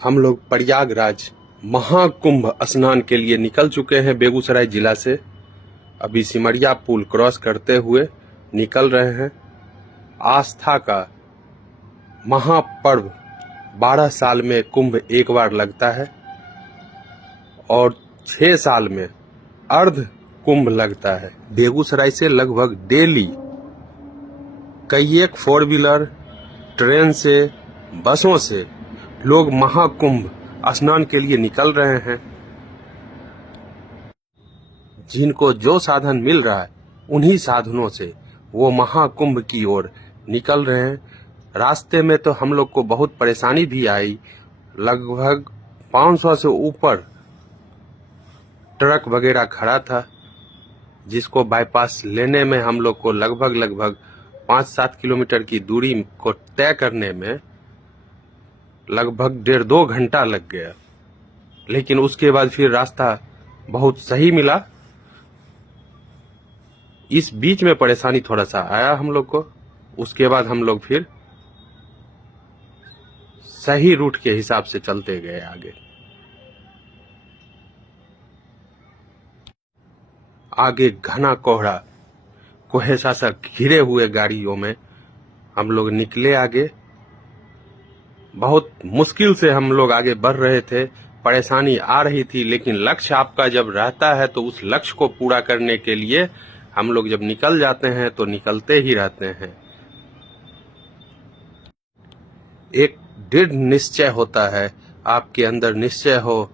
हम लोग प्रयागराज महाकुंभ स्नान के लिए निकल चुके हैं बेगूसराय जिला से। अभी सिमरिया पुल क्रॉस करते हुए निकल रहे हैं। आस्था का महापर्व 12 साल में कुंभ एक बार लगता है और 6 साल में अर्ध कुंभ लगता है। बेगूसराय से लगभग डेली कई एक 4 व्हीलर, ट्रेन से, बसों से लोग महाकुंभ स्नान के लिए निकल रहे हैं। जिनको जो साधन मिल रहा है उन्हीं साधनों से वो महाकुंभ की ओर निकल रहे हैं। रास्ते में तो हम लोग को बहुत परेशानी भी आई। लगभग 500 से ऊपर ट्रक वगैरह खड़ा था, जिसको बाईपास लेने में हम लोग को लगभग 5-7 किलोमीटर की दूरी को तय करने में लगभग 1.5-2 घंटा लग गया। लेकिन उसके बाद फिर रास्ता बहुत सही मिला। इस बीच में परेशानी थोड़ा सा आया हम लोग को। उसके बाद हम लोग फिर सही रूट के हिसाब से चलते गए आगे। आगे घना कोहरा कुहेसा सा घिरे हुए गाड़ियों में हम लोग निकले आगे। बहुत मुश्किल से हम लोग आगे बढ़ रहे थे, परेशानी आ रही थी, लेकिन लक्ष्य आपका जब रहता है तो उस लक्ष्य को पूरा करने के लिए हम लोग जब निकल जाते हैं तो निकलते ही रहते हैं। एक दृढ़ निश्चय होता है, आपके अंदर निश्चय हो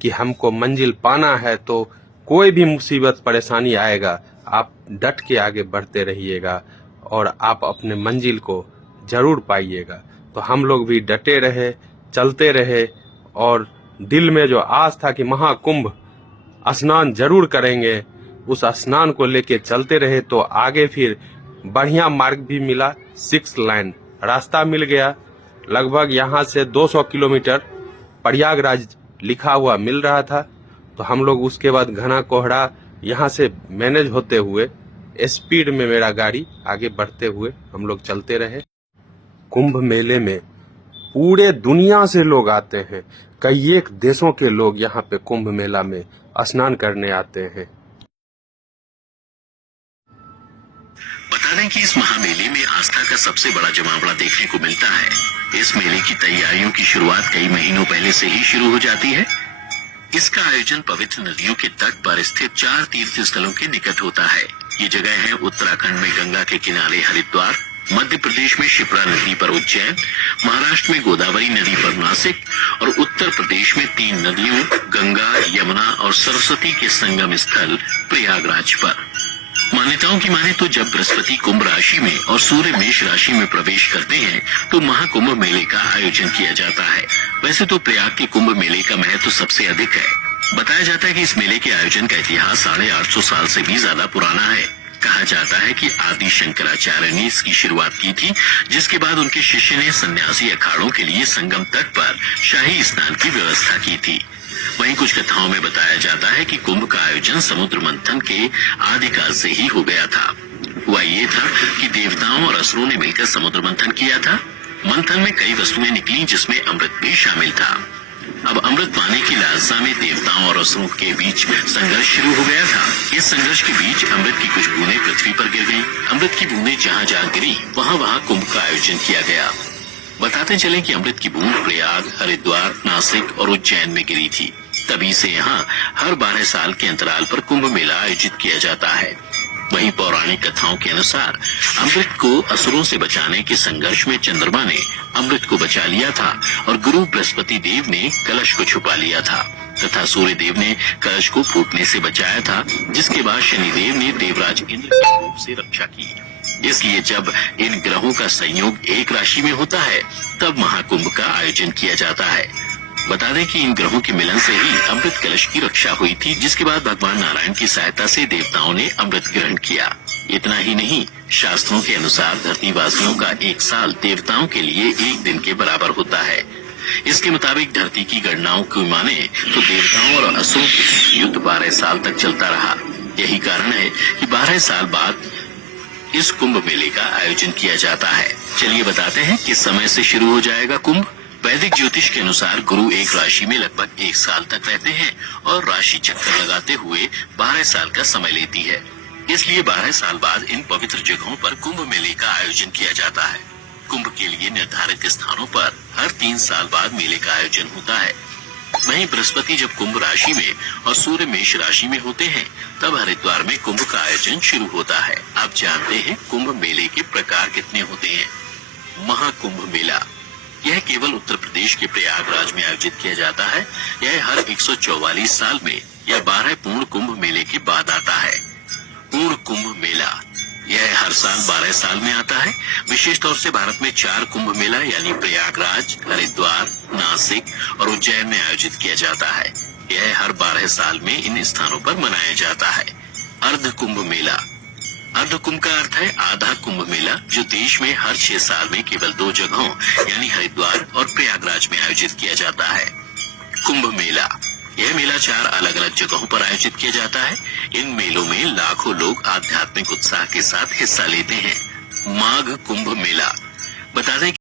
कि हमको मंजिल पाना है तो कोई भी मुसीबत परेशानी आएगा, आप डट के आगे बढ़ते रहिएगा और आप अपने मंजिल को जरूर पाइएगा। तो हम लोग भी डटे रहे, चलते रहे और दिल में जो आस था कि महाकुंभ स्नान जरूर करेंगे, उस स्नान को लेके चलते रहे। तो आगे फिर बढ़िया मार्ग भी मिला, 6 लाइन रास्ता मिल गया। लगभग यहाँ से 200 किलोमीटर प्रयागराज लिखा हुआ मिल रहा था। तो हम लोग उसके बाद घना कोहरा यहाँ से मैनेज होते हुए स्पीड में मेरा गाड़ी आगे बढ़ते हुए हम लोग चलते रहे। कुंभ मेले में पूरे दुनिया से लोग आते हैं। कई एक देशों के लोग यहाँ पे कुंभ मेला में स्नान करने आते हैं। बता दें कि इस महामेले में आस्था का सबसे बड़ा जमावड़ा देखने को मिलता है। इस मेले की तैयारियों की शुरुआत कई महीनों पहले से ही शुरू हो जाती है। इसका आयोजन पवित्र नदियों के तट पर स्थित 4 तीर्थ स्थलों के निकट होता है। ये जगह है उत्तराखंड में गंगा के किनारे हरिद्वार, मध्य प्रदेश में शिप्रा नदी पर उज्जैन, महाराष्ट्र में गोदावरी नदी पर नासिक और उत्तर प्रदेश में 3 नदियों गंगा, यमुना और सरस्वती के संगम स्थल प्रयागराज पर। मान्यताओं की माने तो जब बृहस्पति कुंभ राशि में और सूर्य मेष राशि में प्रवेश करते हैं तो महाकुंभ मेले का आयोजन किया जाता है। वैसे तो प्रयाग के कुंभ मेले का महत्व सबसे अधिक है। बताया जाता है कि इस मेले के आयोजन का इतिहास 850 साल से भी ज्यादा पुराना है। कहा जाता है कि आदि शंकराचार्य ने इसकी शुरुआत की थी, जिसके बाद उनके शिष्य ने सन्यासी अखाड़ों के लिए संगम तट पर शाही स्नान की व्यवस्था की थी। वहीं कुछ कथाओं में बताया जाता है कि कुंभ का आयोजन समुद्र मंथन के आदिकाल से ही हो गया था। हुआ ये था कि देवताओं और असुरों ने मिलकर समुद्र मंथन किया था। मंथन में कई वस्तुएं निकली, जिसमें अमृत भी शामिल था। अब अमृत पाने की लालसा में देवताओं और असुरों के बीच संघर्ष शुरू हो गया था। इस संघर्ष के बीच अमृत की कुछ बूंदें पृथ्वी पर गिर गईं। अमृत की बूंदें जहाँ जहाँ गिरी वहाँ कुंभ का आयोजन किया गया। बताते चले कि अमृत की बूंद प्रयाग, हरिद्वार, नासिक और उज्जैन में गिरी थी। तभी से यहाँ हर 12 साल के अंतराल पर कुंभ मेला आयोजित किया जाता है। वहीं पौराणिक कथाओं के अनुसार अमृत को असुरों से बचाने के संघर्ष में चंद्रमा ने अमृत को बचा लिया था और गुरु बृहस्पति देव ने कलश को छुपा लिया था तथा सूर्य देव ने कलश को फूटने से बचाया था, जिसके बाद शनिदेव ने देवराज इंद्र के रूप से रक्षा की। इसलिए जब इन ग्रहों का संयोग एक राशि में होता है तब महाकुंभ का आयोजन किया जाता है। बता दें कि इन ग्रहों के मिलन से ही अमृत कलश की रक्षा हुई थी, जिसके बाद भगवान नारायण की सहायता से देवताओं ने अमृत ग्रहण किया। इतना ही नहीं, शास्त्रों के अनुसार धरतीवासियों का 1 साल देवताओं के लिए 1 दिन के बराबर होता है। इसके मुताबिक धरती की गणनाओं को माने तो देवताओं और असुरों के बीच युद्ध 12 साल तक चलता रहा। यही कारण है कि 12 साल बाद इस कुंभ मेले का आयोजन किया जाता है। चलिए बताते हैं किस समय से शुरू हो जाएगा कुंभ। वैदिक ज्योतिष के अनुसार गुरु एक राशि में लगभग 1 साल तक रहते हैं और राशि चक्कर लगाते हुए 12 साल का समय लेती है। इसलिए 12 साल बाद इन पवित्र जगहों पर कुंभ मेले का आयोजन किया जाता है। कुंभ के लिए निर्धारित स्थानों पर हर 3 साल बाद मेले का आयोजन होता है। वहीं बृहस्पति जब कुंभ राशि में और सूर्य मेष राशि में होते हैं, तब हरिद्वार में कुंभ का आयोजन शुरू होता है। आप जानते हैं कुंभ मेले के प्रकार कितने होते हैं? महाकुंभ मेला, यह केवल उत्तर प्रदेश के प्रयागराज में आयोजित किया जाता है। यह हर 144 साल में या 12 पूर्ण कुंभ मेले के बाद आता है। पूर्ण कुंभ मेला, यह हर साल 12 साल में आता है। विशेष तौर से भारत में 4 कुंभ मेला यानी प्रयागराज, हरिद्वार, नासिक और उज्जैन में आयोजित किया जाता है। यह हर 12 साल में इन स्थानों पर मनाया जाता है। अर्ध कुंभ मेला, अर्ध कुंभ का अर्थ है आधा कुंभ मेला, जो देश में हर 6 साल में केवल 2 जगहों यानी हरिद्वार और प्रयागराज में आयोजित किया जाता है। कुंभ मेला, यह मेला 4 अलग अलग जगहों पर आयोजित किया जाता है। इन मेलों में लाखों लोग आध्यात्मिक उत्साह के साथ हिस्सा लेते हैं। माघ कुंभ मेला, बता दें